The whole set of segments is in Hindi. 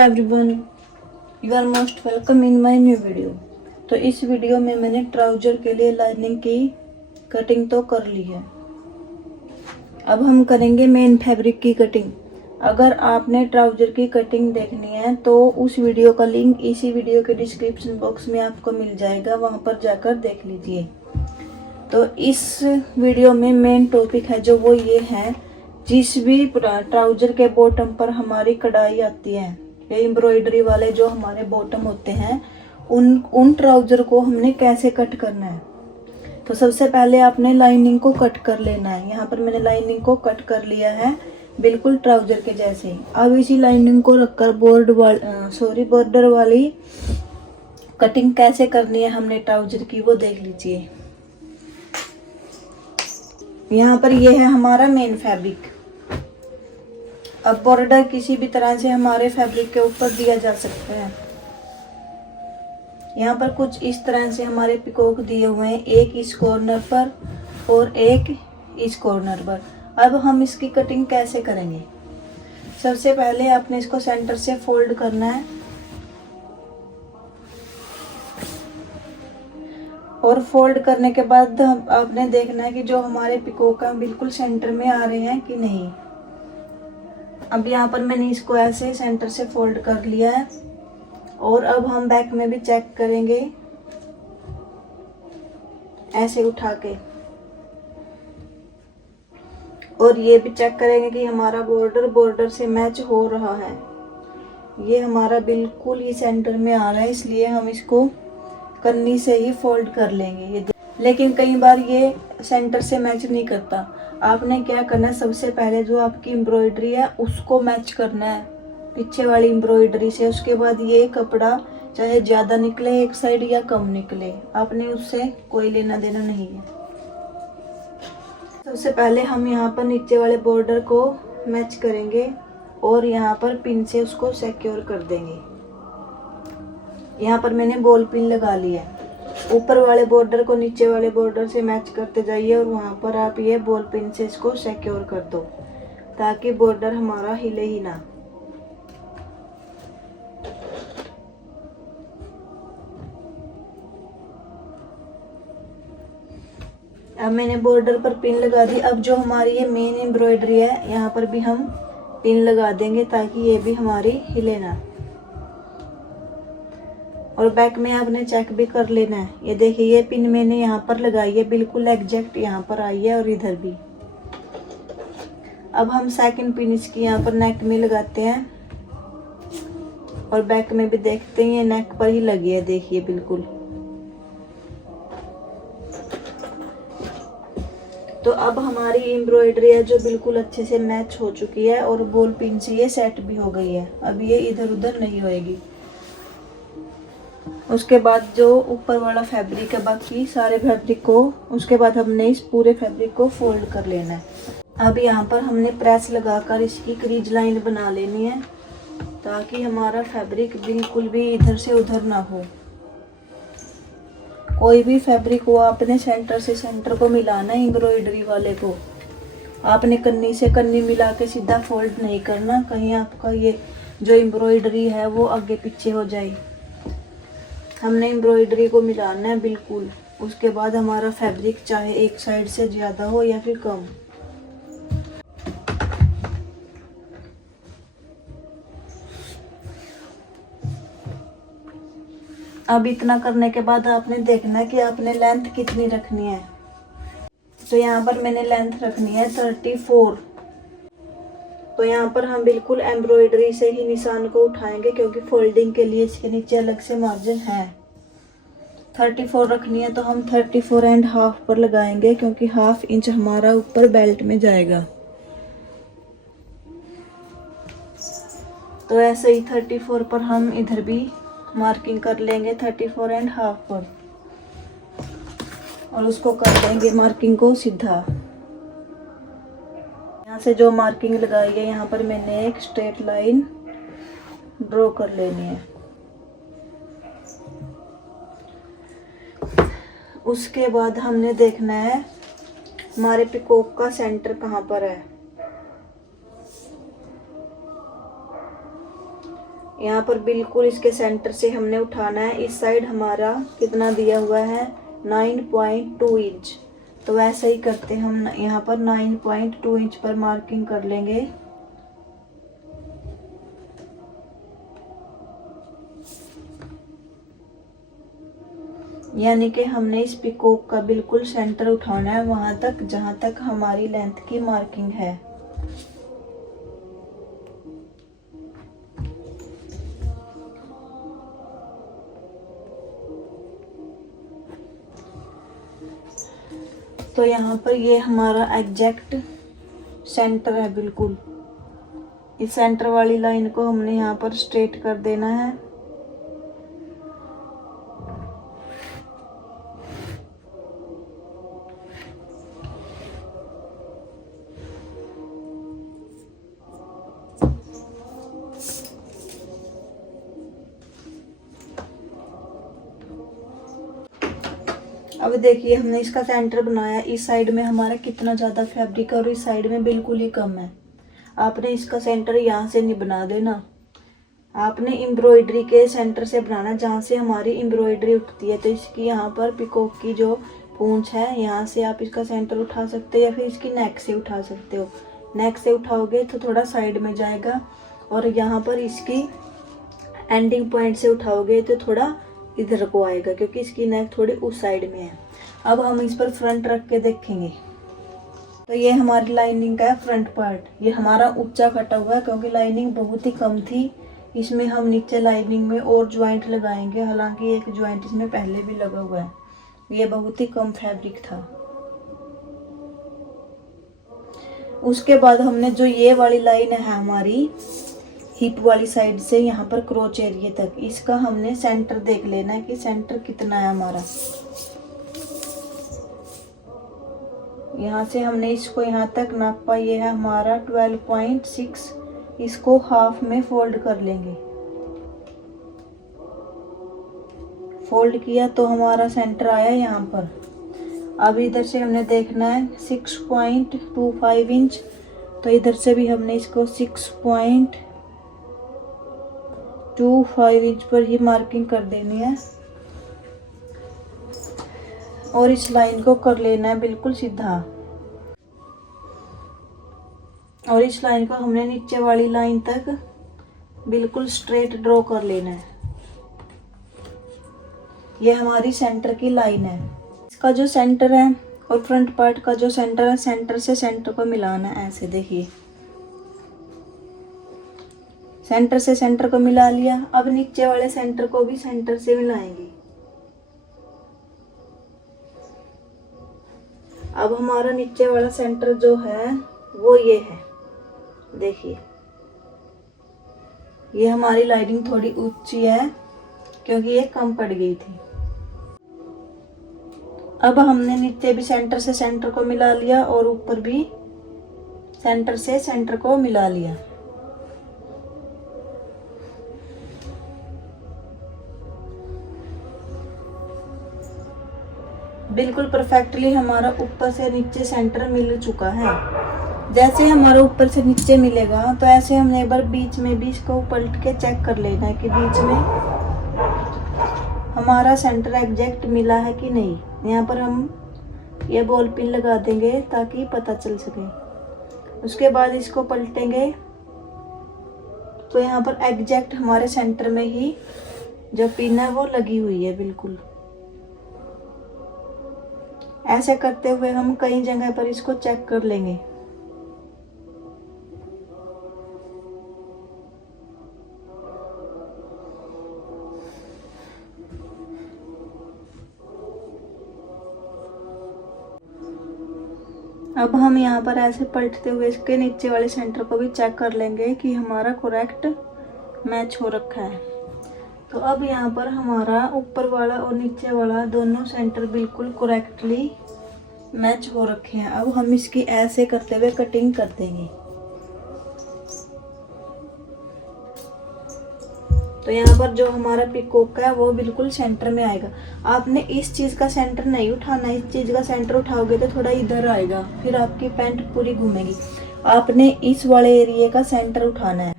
Everyone, you are most welcome in my new video. तो इस वीडियो में मैंने ट्राउजर के लिए लाइनिंग की कटिंग तो कर ली है। अब हम करेंगे मेन फैब्रिक की कटिंग। अगर आपने ट्राउजर की कटिंग देखनी है तो उस वीडियो का लिंक इसी वीडियो के डिस्क्रिप्शन बॉक्स में आपको मिल जाएगा, वहां पर जाकर देख लीजिए। तो इस वीडियो में मेन टॉपिक है जो वो ये है, जिस भी ट्राउजर के बॉटम पर हमारी कढ़ाई आती है, ये एम्ब्रॉयडरी वाले जो हमारे बॉटम होते हैं, उन ट्राउजर को हमने कैसे कट करना है। तो सबसे पहले आपने लाइनिंग को कट कर लेना है। यहाँ पर मैंने लाइनिंग को कट कर लिया है बिल्कुल ट्राउजर के जैसे ही। अब इसी लाइनिंग को रखकर बॉर्डर वाली कटिंग कैसे करनी है हमने ट्राउजर की, वो देख लीजिए। यहाँ पर ये है हमारा मेन फैब्रिक। अब बॉर्डर किसी भी तरह से हमारे फैब्रिक के ऊपर दिया जा सकता है। यहाँ पर कुछ इस तरह से हमारे पिकॉक दिए हुए हैं, एक इस कॉर्नर पर और एक इस कॉर्नर पर। अब हम इसकी कटिंग कैसे करेंगे, सबसे पहले आपने इसको सेंटर से फोल्ड करना है और फोल्ड करने के बाद आपने देखना है कि जो हमारे पिकॉक हैं बिल्कुल सेंटर में आ रहे हैं कि नहीं। अब यहाँ पर मैंने इसको ऐसे सेंटर से फोल्ड कर लिया है और अब हम बैक में भी चेक करेंगे ऐसे उठा के, और ये भी चेक करेंगे कि हमारा बॉर्डर से मैच हो रहा है। ये हमारा बिल्कुल ही सेंटर में आ रहा है, इसलिए हम इसको कन्नी से ही फोल्ड कर लेंगे। लेकिन कई बार ये सेंटर से मैच नहीं करता। आपने क्या करना है, सबसे पहले जो आपकी एम्ब्रॉयडरी है उसको मैच करना है पीछे वाली एम्ब्रॉयडरी से। उसके बाद ये कपड़ा चाहे ज़्यादा निकले एक साइड या कम निकले, आपने उससे कोई लेना देना नहीं है। सबसे पहले हम यहाँ पर नीचे वाले बॉर्डर को मैच करेंगे और यहाँ पर पिन से उसको सिक्योर कर देंगे। यहाँ पर मैंने बॉल पिन लगा लिया है। ऊपर वाले बॉर्डर को नीचे वाले बॉर्डर से मैच करते जाइए और वहाँ पर आप ये बॉल पिन से इसको सिक्योर कर दो ताकि बॉर्डर हमारा हिले ही ना। अब मैंने बॉर्डर पर पिन लगा दी। अब जो हमारी ये मेन एम्ब्रॉयडरी है यहाँ पर भी हम पिन लगा देंगे ताकि ये भी हमारी हिले ना। और बैक में आपने चेक भी कर लेना है। ये देखिए ये पिन मैंने यहाँ पर लगाई है, बिल्कुल एग्जैक्ट यहाँ पर आई है और इधर भी। अब हम सेकंड पिन इसकी यहाँ पर नेक में लगाते हैं और बैक में भी देखते हैं, ये नेक पर ही लगी है, देखिए बिल्कुल। तो अब हमारी एम्ब्रॉयडरी है जो बिल्कुल अच्छे से मैच हो चुकी है और बॉल पिन से ये सेट भी हो गई है। अब ये इधर उधर नहीं होएगी। उसके बाद जो ऊपर वाला फैब्रिक है, बाकी सारे फैब्रिक को, उसके बाद हमने इस पूरे फैब्रिक को फोल्ड कर लेना है। अब यहाँ पर हमने प्रेस लगाकर इसकी क्रीज लाइन बना लेनी है ताकि हमारा फैब्रिक बिल्कुल भी इधर से उधर ना हो। कोई भी फैब्रिक हो आपने सेंटर से सेंटर को मिलाना है। एम्ब्रॉयडरी वाले को आपने कन्नी से कन्नी मिला के सीधा फोल्ड नहीं करना, कहीं आपका ये जो एम्ब्रॉयडरी है वो आगे पीछे हो जाए। हमने एम्ब्रॉयडरी को मिलाना है बिल्कुल। उसके बाद हमारा फैब्रिक चाहे एक साइड से ज़्यादा हो या फिर कम। अब इतना करने के बाद आपने देखना है कि आपने लेंथ कितनी रखनी है। तो यहाँ पर मैंने लेंथ रखनी है 34। तो यहाँ पर हम बिल्कुल एम्ब्रॉयडरी से ही निशान को उठाएंगे क्योंकि फोल्डिंग के लिए इसके नीचे अलग से मार्जिन है। 34 रखनी है तो हम 34.5 पर लगाएंगे क्योंकि हाफ इंच हमारा ऊपर बेल्ट में जाएगा। तो ऐसे ही 34 पर हम इधर भी मार्किंग कर लेंगे 34.5 पर और उसको कर देंगे मार्किंग को सीधा। यहाँ से जो मार्किंग लगाई है यहाँ पर मैंने एक स्ट्रेट लाइन ड्रॉ कर लेनी है। उसके बाद हमने देखना है हमारे पिकॉक का सेंटर कहाँ पर है। यहाँ पर बिल्कुल इसके सेंटर से हमने उठाना है। इस साइड हमारा कितना दिया हुआ है 9.2 इंच, तो वैसे ही करते हैं हम यहाँ पर 9.2 इंच पर मार्किंग कर लेंगे। यानी कि हमने इस पिकॉक का बिल्कुल सेंटर उठाना है वहां तक जहां तक हमारी लेंथ की मार्किंग है। तो यहाँ पर ये हमारा एग्जैक्ट सेंटर है बिल्कुल। इस सेंटर वाली लाइन को हमने यहाँ पर स्ट्रेट कर देना है। अब देखिए हमने इसका सेंटर बनाया। इस साइड में हमारा कितना ज़्यादा फैब्रिक है और इस साइड में बिल्कुल ही कम है। आपने इसका सेंटर यहाँ से नहीं बना देना, आपने एम्ब्रॉयडरी के सेंटर से बनाना जहाँ से हमारी एम्ब्रॉयडरी उठती है। तो इसकी यहाँ पर पिकॉक की जो पूंछ है यहाँ से आप इसका सेंटर उठा सकते हो या फिर इसकी नेक से उठा सकते हो। नेक से उठाओगे तो थोड़ा साइड में जाएगा और यहाँ पर इसकी एंडिंग पॉइंट से उठाओगे तो थोड़ा इधर को आएगा क्योंकि इसकी नेक थोड़ी उस साइड में है। अब हम इस पर फ्रंट रख के देखेंगे। तो ये हमारी लाइनिंग का है फ्रंट पार्ट। ये हमारा ऊंचा कटा हुआ है क्योंकि लाइनिंग बहुत ही कम थी। इसमें हम नीचे लाइनिंग में और ज्वाइंट लगाएंगे, हालांकि एक ज्वाइंट इसमें पहले भी लगा हुआ है। ये बहुत ही कम फैब्रिक था। उसके बाद हमने जो ये वाली लाइन है हमारी हिप वाली साइड से यहाँ पर क्रोच एरिया तक, इसका हमने सेंटर देख लेना है कि सेंटर कितना है हमारा। यहाँ से हमने इसको यहाँ तक नापा, ये है हमारा 12.6। इसको हाफ में फोल्ड कर लेंगे। फोल्ड किया तो हमारा सेंटर आया यहाँ पर। अब इधर से हमने देखना है 6.25 इंच, तो इधर से भी हमने इसको 6.25 इंच पर ही मार्किंग कर देनी है और इस लाइन को कर लेना है बिल्कुल सीधा। और इस लाइन को हमने नीचे वाली लाइन तक बिल्कुल स्ट्रेट ड्रॉ कर लेना है। ये हमारी सेंटर की लाइन है। इसका जो सेंटर है और फ्रंट पार्ट का जो सेंटर है, सेंटर से सेंटर को मिलाना है। ऐसे देखिए, सेंटर से सेंटर को मिला लिया। अब नीचे वाले सेंटर को भी सेंटर से मिलाएंगे। अब हमारा नीचे वाला सेंटर जो है वो ये है। देखिए, ये हमारी लाइनिंग थोड़ी ऊंची है क्योंकि ये कम पड़ गई थी। अब हमने नीचे भी सेंटर से सेंटर को मिला लिया और ऊपर भी सेंटर से सेंटर को मिला लिया। बिल्कुल परफेक्टली हमारा ऊपर से नीचे सेंटर मिल चुका है। जैसे हमारा ऊपर से नीचे मिलेगा तो ऐसे हमने एक बार बीच में भी इसको पलट के चेक कर लेना है कि बीच में हमारा सेंटर एग्जैक्ट मिला है कि नहीं। यहाँ पर हम ये बॉल पिन लगा देंगे ताकि पता चल सके। उसके बाद इसको पलटेंगे तो यहाँ पर एग्जैक्ट हमारे सेंटर में ही जो पिन है वो लगी हुई है बिल्कुल। ऐसे करते हुए हम कई जगह पर इसको चेक कर लेंगे। अब हम यहाँ पर ऐसे पलटते हुए इसके नीचे वाले सेंटर को भी चेक कर लेंगे कि हमारा करेक्ट मैच हो रखा है। तो अब यहाँ पर हमारा ऊपर वाला और नीचे वाला दोनों सेंटर बिल्कुल करेक्टली मैच हो रखे हैं। अब हम इसकी ऐसे करते हुए कटिंग कर देंगे। तो यहाँ पर जो हमारा पिकॉक है वो बिल्कुल सेंटर में आएगा। आपने इस चीज़ का सेंटर नहीं उठाना, इस चीज़ का सेंटर उठाओगे तो थोड़ा इधर आएगा, फिर आपकी पैंट पूरी घूमेगी। आपने इस वाले एरिया का सेंटर उठाना है।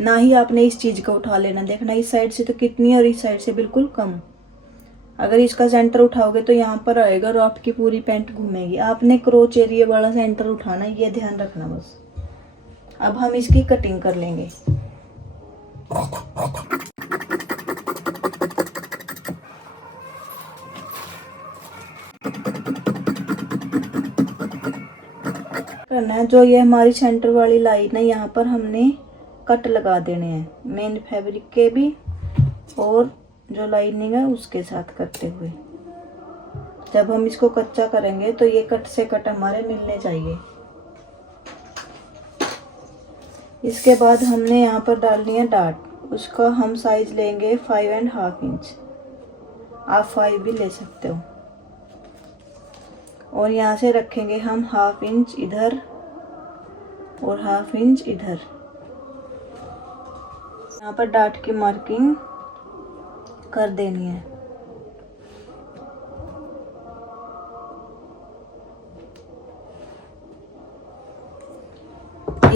ना ही आपने इस चीज को उठा लेना। देखना इस साइड से तो कितनी और इस साइड से बिल्कुल कम। अगर इसका सेंटर उठाओगे तो यहाँ पर आएगा और आपकी पूरी पैंट घूमेगी। आपने क्रोच एरिया वाला सेंटर उठाना, ये ध्यान रखना बस। अब हम इसकी कटिंग कर लेंगे। करना है, जो ये हमारी सेंटर वाली लाइन है यहाँ पर हमने कट लगा देने हैं, मेन फैब्रिक के भी और जो लाइनिंग है उसके साथ करते हुए। जब हम इसको कच्चा करेंगे तो ये कट से कट हमारे मिलने चाहिए। इसके बाद हमने यहाँ पर डालनी है डाट। उसका हम साइज लेंगे 5.5 इंच, आप 5 भी ले सकते हो। और यहाँ से रखेंगे हम 1/2 इंच इधर और 1/2 इंच इधर। यहाँ पर डाट की मार्किंग कर देनी है।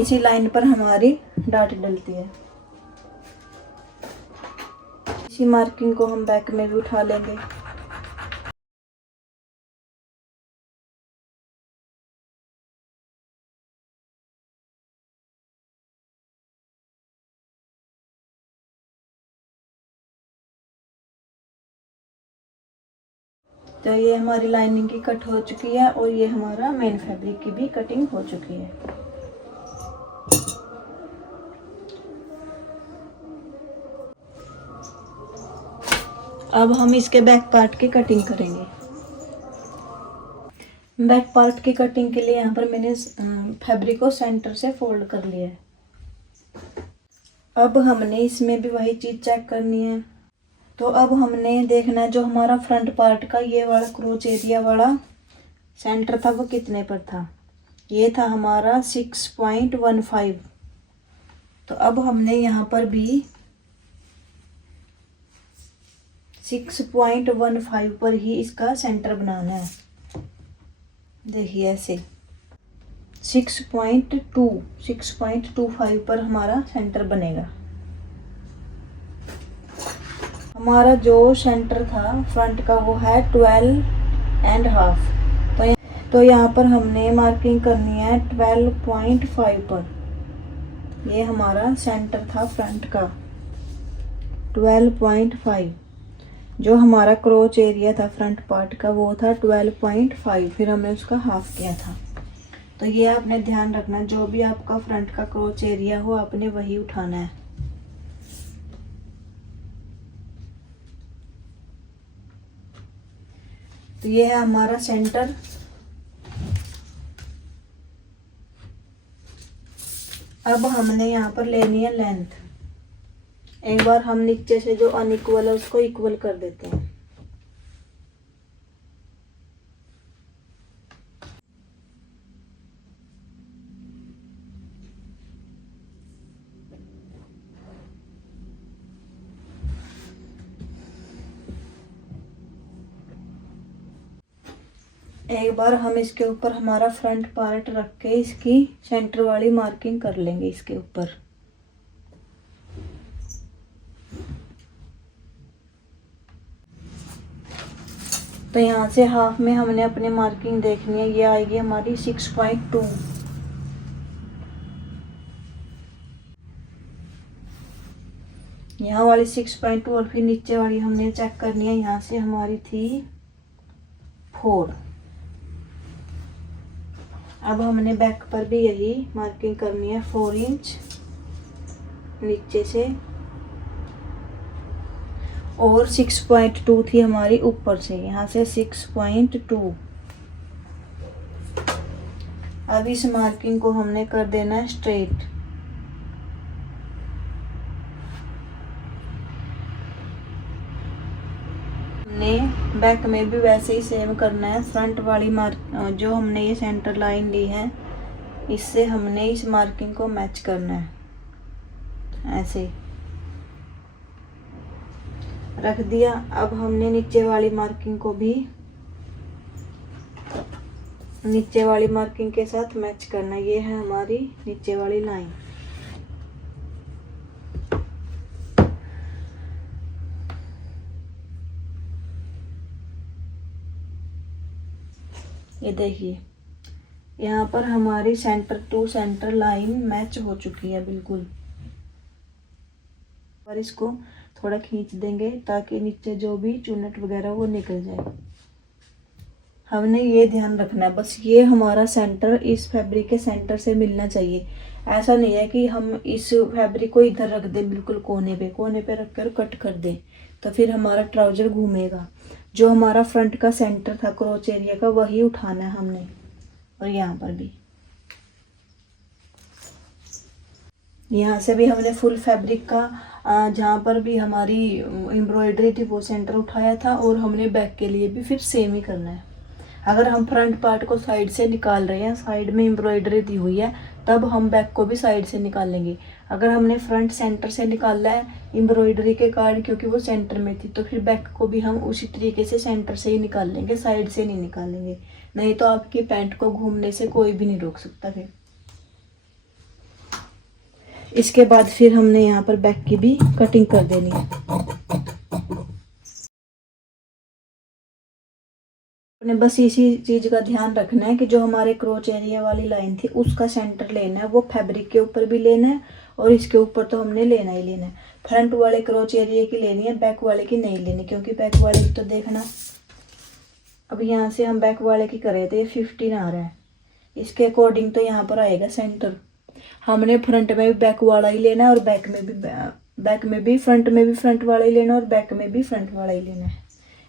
इसी लाइन पर हमारी डाट डलती है। इसी मार्किंग को हम बैक में भी उठा लेंगे। तो ये हमारी लाइनिंग की कट हो चुकी है और ये हमारा मेन फैब्रिक की भी कटिंग हो चुकी है। अब हम इसके बैक पार्ट की कटिंग करेंगे। बैक पार्ट की कटिंग के लिए यहाँ पर मैंने फैब्रिक को सेंटर से फोल्ड कर लिया है। अब हमने इसमें भी वही चीज चेक करनी है। तो अब हमने देखना है जो हमारा फ्रंट पार्ट का ये वाला क्रोच एरिया वाला सेंटर था वो कितने पर था। ये था हमारा 6.15। तो अब हमने यहाँ पर भी 6.15 पर ही इसका सेंटर बनाना है। देखिए ऐसे 6.25 पर हमारा सेंटर बनेगा। हमारा जो सेंटर था फ्रंट का वो है 12.5। तो यहाँ पर हमने मार्किंग करनी है 12.5 पर। ये हमारा सेंटर था फ्रंट का 12.5। जो हमारा क्रोच एरिया था फ्रंट पार्ट का वो था 12.5, फिर हमने उसका हाफ किया था। तो ये आपने ध्यान रखना, जो भी आपका फ्रंट का क्रोच एरिया हो आपने वही उठाना है। तो ये है हमारा सेंटर। अब हमने यहाँ पर लेनी है लेंथ। एक बार हम नीचे से जो अनइक्वल है उसको इक्वल कर देते हैं। एक बार हम इसके ऊपर हमारा फ्रंट पार्ट रख के इसकी सेंटर वाली मार्किंग कर लेंगे इसके ऊपर। तो यहाँ से हाफ में हमने अपनी मार्किंग देखनी है। ये आएगी हमारी 6.2। यहाँ वाली 6.2 और फिर नीचे वाली हमने चेक करनी है। यहाँ से हमारी थी 4। अब हमने बैक पर भी यही मार्किंग करनी है 4 इंच नीचे से, और 6.2 थी हमारी ऊपर से, यहाँ से 6.2। अब इस मार्किंग को हमने कर देना है स्ट्रेट। हमने बैक में भी वैसे ही सेम करना है। फ्रंट वाली जो हमने ये सेंटर लाइन ली है इससे हमने इस मार्किंग को मैच करना है। ऐसे रख दिया। अब हमने नीचे वाली मार्किंग को भी नीचे वाली मार्किंग के साथ मैच करना है। ये है हमारी नीचे वाली लाइन। ये देखिए यहाँ पर हमारी centre to centre line match हो चुकी है बिल्कुल। और इसको थोड़ा खींच देंगे ताकि नीचे जो भी चुन्नट वगैरह वो निकल जाए। हमने ये ध्यान रखना है बस, ये हमारा सेंटर इस फैब्रिक के सेंटर से मिलना चाहिए। ऐसा नहीं है कि हम इस फैब्रिक को इधर रख दें बिल्कुल कोने पे रख कर कट कर दें, तो फिर हमारा ट्राउजर घूमेगा। जो हमारा फ्रंट का सेंटर था क्रोच एरिया का वही उठाना है हमने। और यहाँ पर भी, यहाँ से भी हमने फुल फैब्रिक का जहाँ पर भी हमारी एम्ब्रॉयडरी थी वो सेंटर उठाया था, और हमने बैक के लिए भी फिर सेम ही करना है। अगर हम फ्रंट पार्ट को साइड से निकाल रहे हैं, साइड में एम्ब्रॉयडरी दी हुई है, तब हम बैक को भी साइड से निकालेंगे। अगर हमने फ्रंट सेंटर से निकाला है एम्ब्रॉयडरी के कार्ड क्योंकि वो सेंटर में थी, तो फिर बैक को भी हम उसी तरीके से सेंटर से ही निकाल लेंगे, साइड से नहीं निकालेंगे। नहीं तो आपकी पैंट को घूमने से कोई भी नहीं रोक सकता। फिर इसके बाद फिर हमने यहाँ पर बैक की भी कटिंग कर देनी है। अपने बस इसी चीज का ध्यान रखना है कि जो हमारे क्रोच एरिया वाली लाइन थी उसका सेंटर लेना है, वो फैब्रिक के ऊपर भी लेना है और इसके ऊपर तो हमने लेना ही लेना है। फ्रंट वाले क्रोच एरिया की लेनी है, बैक वाले की नहीं लेनी, क्योंकि बैक वाले की तो देखना, अब यहाँ से हम बैक वाले की करे थे 15 आ रहा है, इसके अकॉर्डिंग तो यहाँ पर आएगा सेंटर। हमने फ्रंट में भी बैक वाला ही लेना है और फ्रंट में भी फ्रंट वाला ही लेना और बैक में भी फ्रंट वाला ही लेना है।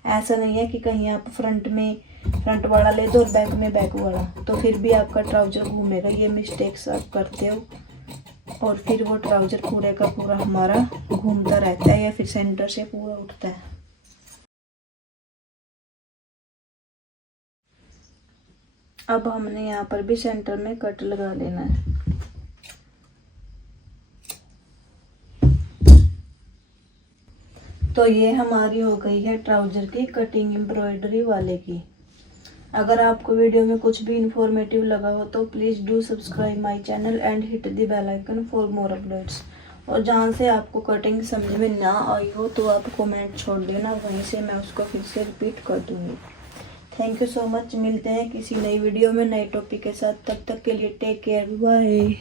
ऐसा नहीं है कि कहीं आप फ्रंट में फ्रंट वाला ले दो और बैक में बैक वाला, तो फिर भी आपका ट्राउजर घूमेगा। ये मिस्टेक्स आप करते हो और फिर वो ट्राउजर पूरे का पूरा हमारा घूमता रहता है या फिर सेंटर से पूरा उठता है। अब हमने यहाँ पर भी सेंटर में कट लगा लेना है। तो ये हमारी हो गई है ट्राउजर की कटिंग एम्ब्रॉयडरी वाले की। अगर आपको वीडियो में कुछ भी इंफॉर्मेटिव लगा हो तो please do subscribe my channel and hit the bell icon for more updates. और जहाँ से आपको कटिंग समझ में ना आई हो तो आप कमेंट छोड़ देना, वहीं से मैं उसको फिर से रिपीट कर दूँगी। Thank you so much. मिलते हैं किसी नई वीडियो में नए टॉपिक के साथ, तब तक के लिए टेक केयर, बाय।